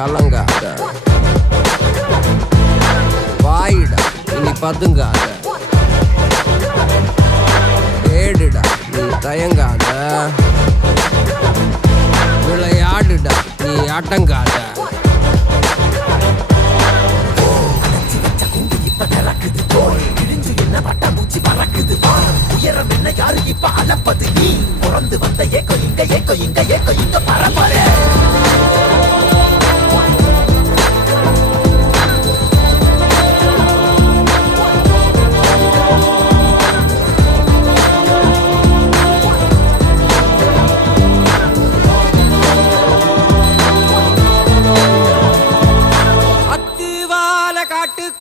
கலங்காத, வாயிடா இனி பதுங்காத, ஏடுடா நீ தயங்காத, விளையாடுடா நீ அடங்காத. உயரம் என்ன யாரு இப்ப அளப்பது நீ பிறந்து வந்த ஏக்கோ இங்க பரம்பரை